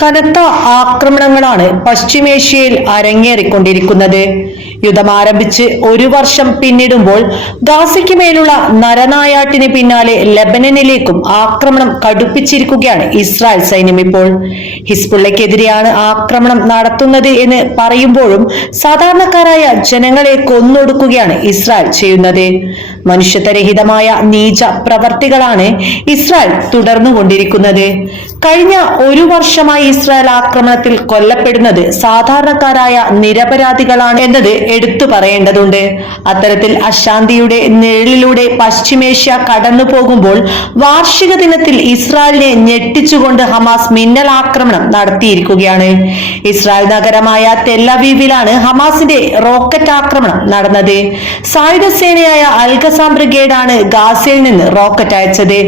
കനത്ത ആക്രമണങ്ങളാണ് പശ്ചിമേഷ്യയിൽ അരങ്ങേറിക്കൊണ്ടിരിക്കുന്നത്. യുദ്ധം ആരംഭിച്ച് ഒരു വർഷം പിന്നിടുമ്പോൾ ഗാസയ്ക്ക് മേലുള്ള നരനായാട്ടിന് പിന്നാലെ ലബനനിലേക്കും ആക്രമണം കടുപ്പിച്ചിരിക്കുകയാണ് ഇസ്രായേൽ സൈന്യം ഇപ്പോൾ. ഹിസ്ബുള്ളയ്ക്കെതിരെയാണ് ആക്രമണം നടത്തുന്നത് എന്ന് പറയുമ്പോഴും സാധാരണക്കാരായ ജനങ്ങളെ കൊന്നൊടുക്കുകയാണ് ഇസ്രായേൽ ചെയ്യുന്നത്. മനുഷ്യത്വരഹിതമായ നീച പ്രവർത്തികളാണ് ഇസ്രായേൽ തുടർന്നുകൊണ്ടിരിക്കുന്നത്. കഴിഞ്ഞ ഒരു വർഷമായി ഇസ്രായേൽ ആക്രമണത്തിൽ കൊല്ലപ്പെടുന്നത് സാധാരണക്കാരായ നിരപരാധികളാണ് എന്നത് എടുത്തു പറയേണ്ടതുണ്ട്. അത്തരത്തിൽ അശാന്തിയുടെ നിഴലിലൂടെ പശ്ചിമേഷ്യ കടന്നു പോകുമ്പോൾ വാർഷിക ദിനത്തിൽ ഇസ്രായേലിനെ ഞെട്ടിച്ചുകൊണ്ട് ഹമാസ് മിന്നൽ ആക്രമണം നടത്തിയിരിക്കുകയാണ്. ഇസ്രായേൽ നഗരമായ തെല്ലവീവിലാണ് ഹമാസിന്റെ റോക്കറ്റ് ആക്രമണം നടന്നത്. സായുധ സേനയായ അൽഗസാം ബ്രിഗേഡാണ് ഗാസയിൽ നിന്ന് റോക്കറ്റ് അയച്ചത്.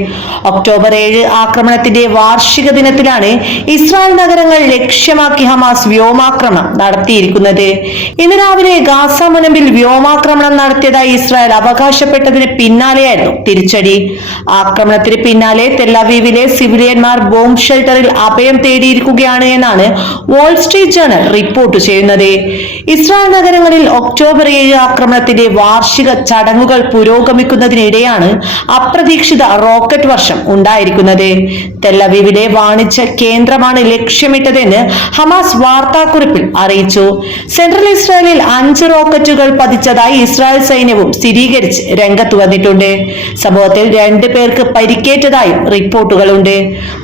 ഒക്ടോബർ ഏഴ് ആക്രമണത്തിന്റെ വാർഷിക ദിനത്തിലാണ് ഇസ്രായേൽ നഗരങ്ങൾ ലക്ഷ്യമാക്കി ഹമാസ് വ്യോമാക്രമണം നടത്തിയിരിക്കുന്നത്. ഇന്ന് രാവിലെ ഗാസ മുനമ്പിൽ വ്യോമാക്രമണം നടത്തിയതായി ഇസ്രായേൽ അവകാശപ്പെട്ടതിന് പിന്നാലെയായിരുന്നു തിരിച്ചടി. ആക്രമണത്തിന് പിന്നാലെ തെല്ലവീവിലെ സിവിലിയന്മാർ ബോംബ് ഷെൽട്ടറിൽ അഭയം തേടിയിരിക്കുകയാണ് എന്നാണ് വാൾ സ്ട്രീറ്റ് ജേണൽ റിപ്പോർട്ട് ചെയ്യുന്നത്. ഇസ്രായേൽ നഗരങ്ങളിൽ ഒക്ടോബർ ഏഴ് ആക്രമണത്തിന്റെ വാർഷിക ചടങ്ങുകൾ പുരോഗമിക്കുന്നതിനിടെയാണ് അപ്രതീക്ഷിത റോക്കറ്റ് വർഷം ഉണ്ടായിരിക്കുന്നത്. തെല്ലവീവിലെ വാണിജ്യ കേന്ദ്രമാണ് ലക്ഷ്യമിട്ടതെന്ന് ഹമാസ് വാർത്താക്കുറിപ്പിൽ അറിയിച്ചു. സെൻട്രൽ ഇസ്രായേലിൽ അഞ്ച് റോക്കറ്റുകൾ പതിച്ചതായി ഇസ്രായേൽ സൈന്യവും സ്ഥിരീകരിച്ച് രംഗത്ത് വന്നിട്ടുണ്ട്. സംഭവത്തിൽ രണ്ടു പേർക്ക് പരിക്കേറ്റതായും റിപ്പോർട്ടുകളുണ്ട്.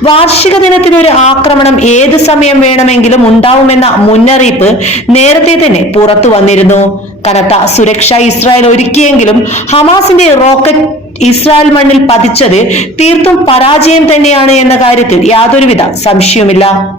വാർഷിക ദിനത്തിനൊരു ആക്രമണം ഏത് സമയം വേണമെങ്കിലും ഉണ്ടാവുമെന്ന മുന്നറിയിപ്പ് നേരത്തെ തന്നെ പുറത്തു വന്നിരുന്നു. കനത്ത സുരക്ഷ ഇസ്രായേൽ ഒരുക്കിയെങ്കിലും ഹമാസിന്റെ റോക്കറ്റ് ഇസ്രായേൽ മണ്ണിൽ പതിച്ചത് തീർത്തും പരാജയം തന്നെയാണ് എന്ന കാര്യത്തിൽ യാതൊരുവിധ സംശയവുമില്ല.